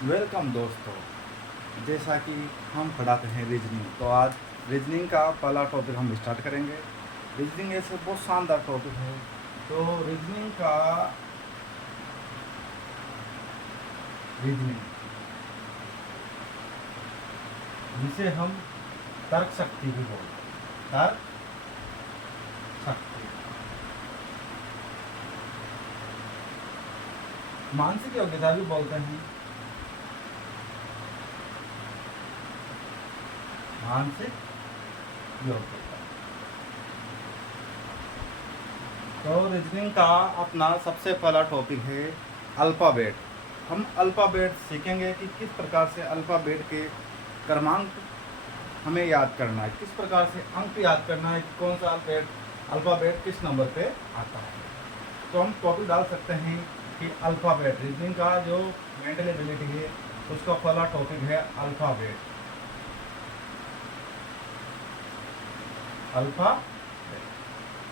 Welcome दोस्तों। जैसा कि हम पढ़ाते हैं रीजनिंग, तो आज रीजनिंग का पहला टॉपिक हम स्टार्ट करेंगे। रीजनिंग ऐसे बहुत शानदार टॉपिक है। तो रीजनिंग जिसे हम तर्क शक्ति भी बोलते हैं, तर्क शक्ति, मानसिक योग्यता भी बोलते हैं, मानसिक योग्यता। तो रीजनिंग का अपना सबसे पहला टॉपिक है अल्फ़ाबेट। हम अल्फ़ाबेट सीखेंगे कि किस प्रकार से अल्फ़ाबेट के क्रमांक हमें याद करना है, किस प्रकार से अंक याद करना है, कौन सा अल्फ़ाबेट किस नंबर पे आता है। तो हम टॉपिक डाल सकते हैं कि अल्फ़ाबेट, रीजनिंग का जो मेंटल एबिलिटी है उसका पहला टॉपिक है अल्फ़ाबेट।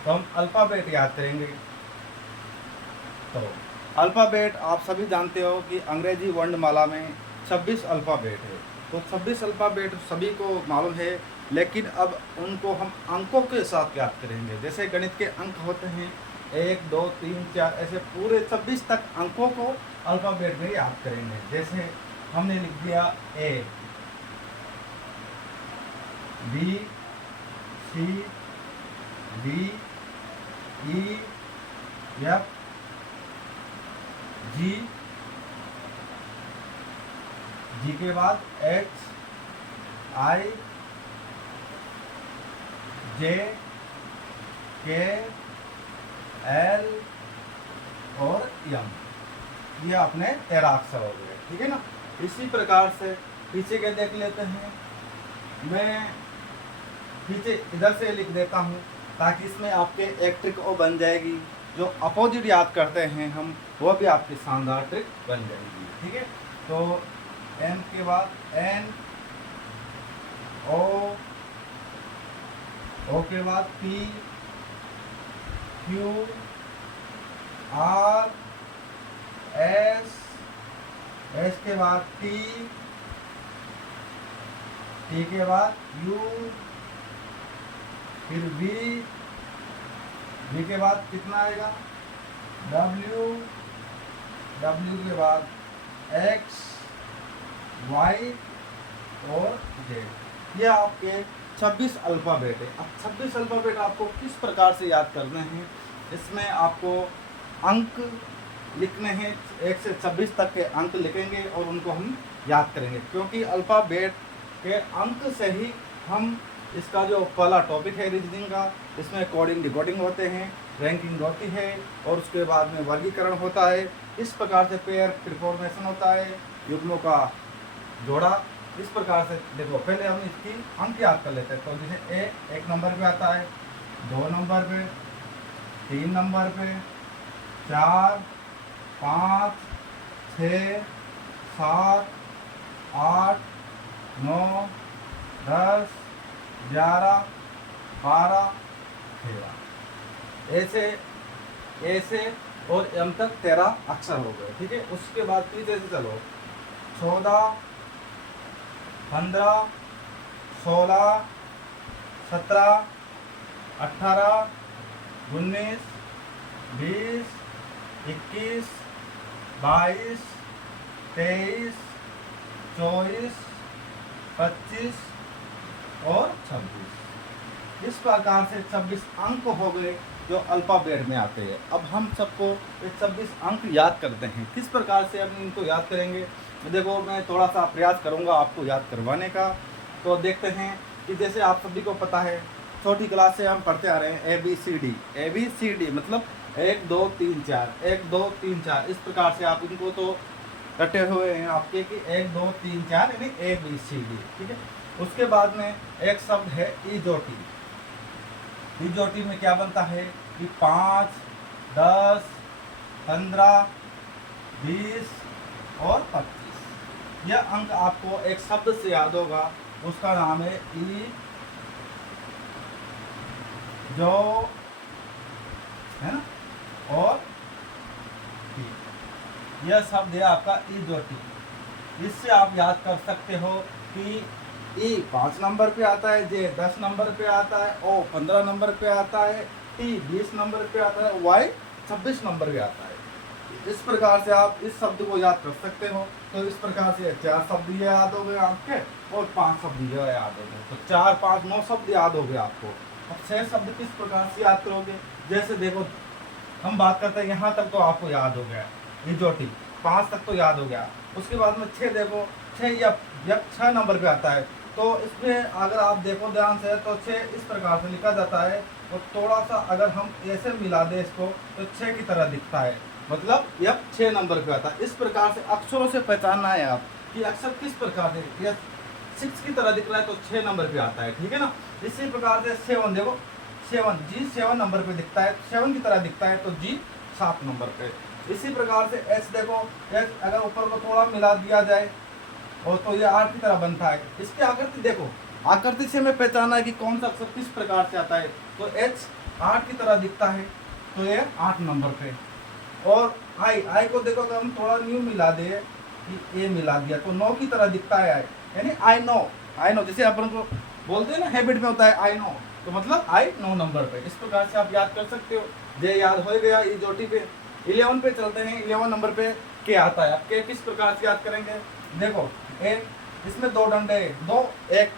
तो हम अल्फ़ाबेट याद करेंगे। तो अल्फ़ाबेट आप सभी जानते हो कि अंग्रेजी वर्णमाला में 26 अल्फ़ाबेट है। तो 26 अल्फ़ाबेट सभी को मालूम है, लेकिन अब उनको हम अंकों के साथ याद करेंगे। जैसे गणित के अंक होते हैं 1 2 3 4, ऐसे पूरे 26 तक अंकों को अल्फ़ाबेट में याद करेंगे। जैसे हमने लिख दिया A, B, C, D, E, F, G, G के बाद H, I, J, K, L और M। ये अपने 13 अक्षर हो गए, ठीक है ना। इसी प्रकार से पीछे के देख लेते हैं। मैं पीछे इधर से लिख देता हूँ ताकि इसमें आपके एक ट्रिक और बन जाएगी। जो अपोजिट याद करते हैं हम, वो भी आपकी शानदार ट्रिक बन जाएगी, ठीक है। तो एन के बाद एन, ओ के बाद P, Q, R, S, S के बाद टी, टी के बाद यू, फिर वी, वी के बाद कितना आएगा डब्ल्यू, डब्ल्यू के बाद एक्स, वाई और जेड। ये आपके 26 अल्फ़ाबेट है। अब 26 अल्फ़ाबेट आपको किस प्रकार से याद करने हैं, इसमें आपको अंक लिखने हैं। 1 से 26 तक के अंक लिखेंगे और उनको हम याद करेंगे, क्योंकि अल्फ़ाबेट के अंक से ही हम इसका जो पहला टॉपिक है रीजनिंग का, इसमें कोडिंग डिकोडिंग होते हैं, रैंकिंग होती है और उसके बाद में वर्गीकरण होता है। इस प्रकार से पेयर प्रिफॉर्मेशन होता है, युग्मों का जोड़ा। इस प्रकार से देखो, पहले हम इसकी अंक याद कर लेते हैं। तो जैसे ए 1 नंबर पे आता है, 2 नंबर पे, 3 नंबर पे, 4, 5, 6, 7, 8, 9, 10, 11, 12, 13, ऐसे और एम तक 13 अक्षर हो गए, ठीक है। उसके बाद पीछे से चलो, 14, 15, 16, 17, 18, 19, 20, 21, 22, 23, 24, 25 और 26। इस प्रकार से 26 अंक हो गए जो अल्फ़ाबेट में आते हैं। अब हम सबको ये 26 अंक याद करते हैं। किस प्रकार से हम इनको याद करेंगे, देखो मैं थोड़ा सा प्रयास करूंगा आपको याद करवाने का। तो देखते हैं कि जैसे आप सभी को पता है, छोटी क्लास से हम पढ़ते आ रहे हैं ABCD मतलब 1 2 3 4, 1 2 3 4। इस प्रकार से आप इनको तो रटे हुए हैं आपके कि 1 2 3 4 यानी ABCD, ठीक है। उसके बाद में एक शब्द है इजोटी। इजोटी में क्या बनता है कि 5, 10, 15, 20 और 25। यह अंक आपको एक शब्द से याद होगा, उसका नाम है ई जो, है ना, और टी। यह शब्द है आपका इजोटी। इससे आप याद कर सकते हो कि ई 5 नंबर पे आता है, जे 10 नंबर पे आता है, ओ 15 नंबर पे आता है, टी 20 नंबर पे आता है, वाई 26 नंबर पे आता है। इस प्रकार से आप इस शब्द को याद कर सकते हो। तो इस प्रकार से 4 शब्द ये याद हो गए आपके और 5 शब्द ये याद हो गए। तो 4, 5, 9 शब्द याद हो गए आपको। अब 6 शब्द किस प्रकार से याद करोगे? जैसे देखो हम बात करते हैं यहाँ तक तो आपको याद हो गया इजोटी, 5 तक तो याद हो गया। उसके बाद में 6 देखो, 6 या 6 नंबर पे आता है। तो इसमें अगर आप देखो ध्यान से तो 6 इस प्रकार से लिखा जाता है। और थोड़ा सा अगर हम ऐसे मिला दें इसको तो 6 की तरह दिखता है, मतलब यह 6 नंबर पे आता है। इस प्रकार से अक्षरों से पहचानना है आप कि अक्षर किस प्रकार से, यह 6 की तरह दिख रहा है तो 6 नंबर पे आता है, ठीक है ना। इसी प्रकार से 7 देखो, 7 जी 7 नंबर पे दिखता है, 7 की तरह दिखता है तो जी 7 नंबर पे। इसी प्रकार से एच देखो, एच अगर ऊपर को थोड़ा मिला दिया जाए और तो ये 8 की तरह बनता है। इसकी आकृति देखो, आकृति से हमें पहचाना है कि कौन सा अक्षर किस प्रकार से आता है। तो एच 8 की तरह दिखता है तो ये 8 नंबर पे। और आई को देखो, अगर हम थोड़ा न्यू मिला दे कि ए मिला दिया तो 9 की तरह दिखता है आई, यानी आई नो जैसे अपन को बोलते हैं ना हैबिट में होता है आई नो, तो मतलब आई 9 नंबर पे। इस प्रकार से आप याद कर सकते हो। जे याद हो गया ये जोटी पे। 11 पे चलते हैं। 11 नंबर पे के आता है। अब के किस प्रकार से याद करेंगे? देखो एक, इसमें 2 डंडे, 2 1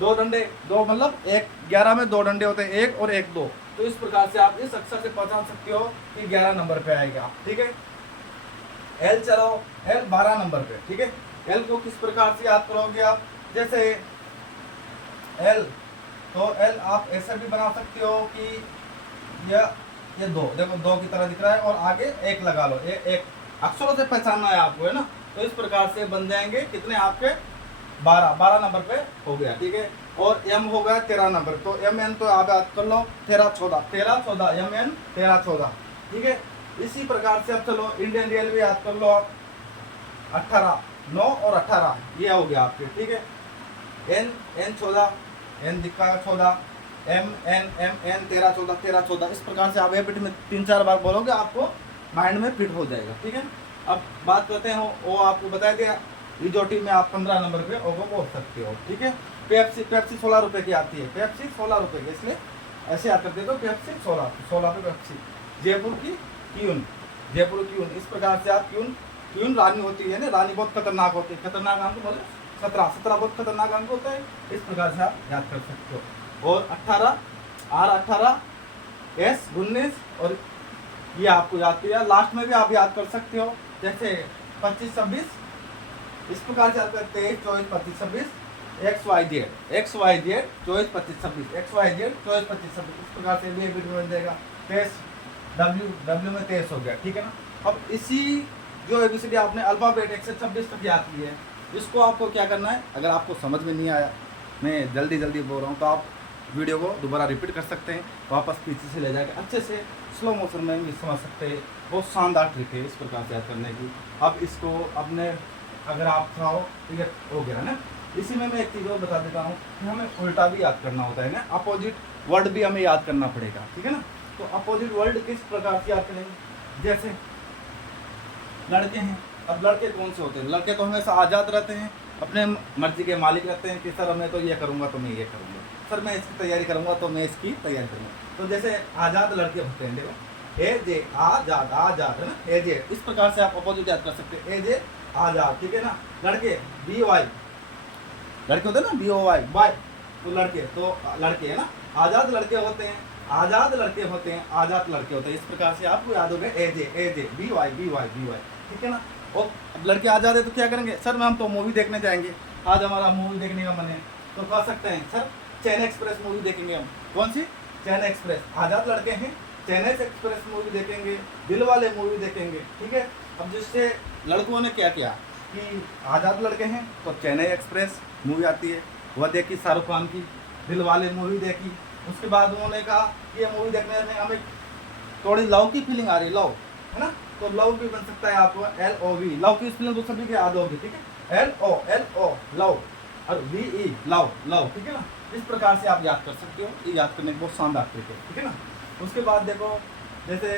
2 डंडे 2, मतलब 1 11 में 2 डंडे होते हैं, 1 और 1 2। तो इस प्रकार से आप इस अक्षर से पहचान सकते हो कि 11 नंबर पे आएगा, ठीक है। एल चलो, एल 12 नंबर पे, ठीक है। एल को किस प्रकार से याद करोगे आप? जैसे एल, तो एल आप ऐसे भी बना सकते हो कि ये 2 देखो 2 की तरह दिख रहा है और आगे 1 लगा लो। ये 1 अक्षरों से पहचानना है आपको, है ना। तो इस प्रकार से बन जाएंगे कितने आपके 12 नंबर पे हो गया, ठीक है। और एम हो गया 13 नंबर, तो एम एन तो आप याद कर लो 13 14 एम एन 13 14, ठीक है। इसी प्रकार से अब चलो इंडियन रेलवे याद कर लो आप, 18 9 और 18 ये हो गया आपके, ठीक है। एन 14 एन दिखा 14, एम एन 13 14 इस प्रकार से आप हैबिट में 3-4 बार बोलोगे आपको माइंड में फिट हो जाएगा, ठीक है। अब बात करते हैं वो आपको बता दिया रिजोटी में आप 15 नंबर पे ओ को बोल सकते हो, ठीक है। पेप्सी 16 रुपए की आती है, पेप्सी 16 रुपए की, इसलिए ऐसे याद करते हो पेप्सी 16 पे पेप्सी। जयपुर की क्यून, इस प्रकार से आप क्यून रानी होती है ना, रानी बहुत खतरनाक होती है, खतरनाक नाम तो बोले 17 बहुत खतरनाक अंक होता है। इस प्रकार से आप याद कर सकते हो। और 18 R18 S 19 और ये आपको याद किया। लास्ट में भी आप याद कर सकते हो, जैसे 25 26 इस प्रकार से याद करते हैं 23 24 25 26 XYZ 24 25 26 XYZ 24 25 26 इस प्रकार से भी एक बन जाएगा। 23 W में 23 हो गया, ठीक है ना। अब इसी जो ABCD आपने अल्फाबेट 1 से 26 तक याद की है, इसको आपको क्या करना है, अगर आपको समझ में नहीं आया, मैं जल्दी बोल रहा हूँ, तो आप वीडियो को दोबारा रिपीट कर सकते हैं, वापस पीछे से ले जाकर अच्छे से स्लो मोशन में भी समझ सकते हैं। बहुत शानदार ट्रिक है इस प्रकार से याद करने की। अब इसको अपने अगर आप चाहो तो ये हो गया ना। इसी में मैं एक चीज़ और बता देता हूँ कि हमें उल्टा भी याद करना होता है ना, अपोजिट वर्ड भी हमें याद करना पड़ेगा, ठीक है ना। तो अपोजिट वर्ड किस प्रकार से याद करेंगे? जैसे लड़के हैं, अब लड़के कौन से होते हैं? लड़के तो हमेशा आज़ाद रहते हैं, अपने मर्जी के मालिक रहते हैं कि सर मैं तो ये करूँगा तो मैं ये करूँगा, सर मैं इसकी तैयारी करूँगा तो मैं इसकी तैयारी करूँगा। तो जैसे आज़ाद लड़के होते हैं, देखो ए जे आज़ाद है ना, ए जे। इस प्रकार से आप अपोजिट याद कर सकते हैं, ए जे आज़ाद, ठीक है ना। लड़के BOY, लड़के होते हैं ना BOY बॉय, तो लड़के है ना, आज़ाद लड़के होते हैं, आज़ाद लड़के होते हैं। इस प्रकार से आपको याद हो गया ए जे BY, ठीक है ना। और अब लड़के आज़ाद है तो क्या करेंगे? सर हम तो मूवी देखने जाएंगे, आज हमारा मूवी देखने का मन है, तो कह सकते हैं सर चेन्नई एक्सप्रेस मूवी देखेंगे हम। कौन सी? चेन्नई एक्सप्रेस। आज़ाद लड़के हैं, चेन्नई एक्सप्रेस मूवी देखेंगे, दिल वाले मूवी देखेंगे, ठीक है। अब जिससे लड़कों ने क्या किया कि आज़ाद लड़के हैं तो चेन्नई एक्सप्रेस मूवी आती है, वह देखी शाहरुख खान की, दिल वाले मूवी देखी। उसके बाद उन्होंने कहा कि ये मूवी देखने में हमें थोड़ी लव की फीलिंग आ रही है, लव है ना, तो लव भी बन सकता है आपको LOV, लव की स्पेलिंग तो सभी के याद होगी, ठीक है। LO लव और VE लव, ठीक है ना। इस प्रकार से आप याद कर सकते हो, ये याद करने की बहुत शानदार ट्रिक है, ठीक है ना। उसके बाद देखो जैसे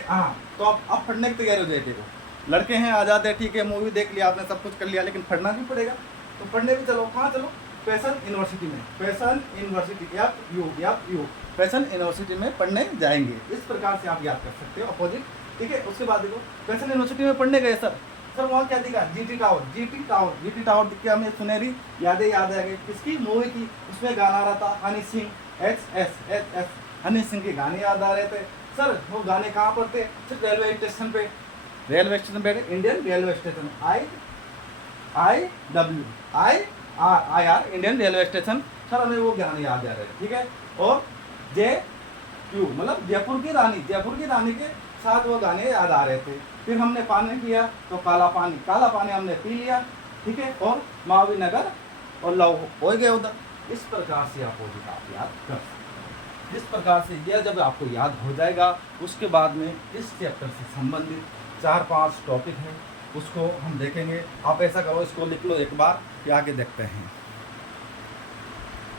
तो अब पढ़ने की तैयारी हो जाए। देखो लड़के हैं आ जाते हैं, ठीक है, मूवी देख लिया आपने, सब कुछ कर लिया, लेकिन पढ़ना भी पड़ेगा। तो पढ़ने भी चलो, कहाँ चलो, फैशन यूनिवर्सिटी में, fashion university you fashion university में पढ़ने जाएंगे। इस प्रकार से आप याद कर सकते हो अपोजिट, ठीक है। उसके बाद देखो फैशन यूनिवर्सिटी में पढ़ने गए सर वहाँ क्या दिखा, जीटी टावर दिख के हमें सुनहरी यादें याद आ गई, किसकी, मूवी की। उसमें गाना आ रहा था हनी सिंह, एच हनी सिंह के गाने याद आ रहे थे सर। वो गाने कहाँ पर थे, सिर्फ रेलवे स्टेशन पे, इंडियन रेलवे स्टेशन, आई इंडियन रेलवे स्टेशन सर, हमें वो गाने याद आ रहे थे, ठीक है। और JQ मतलब जयपुर की रानी के साथ वो गाने याद आ रहे थे। फिर हमने पानी पिया तो काला पानी हमने पी लिया, ठीक है। और महावीर नगर और लव हो गए उधर। इस प्रकार से आप याद कर सकते हैं। इस प्रकार से यह जब आपको याद हो जाएगा, उसके बाद में इस चैप्टर से संबंधित 4-5 टॉपिक हैं, उसको हम देखेंगे। आप ऐसा करो, इसको लिख लो एक बार, फिर आगे देखते हैं।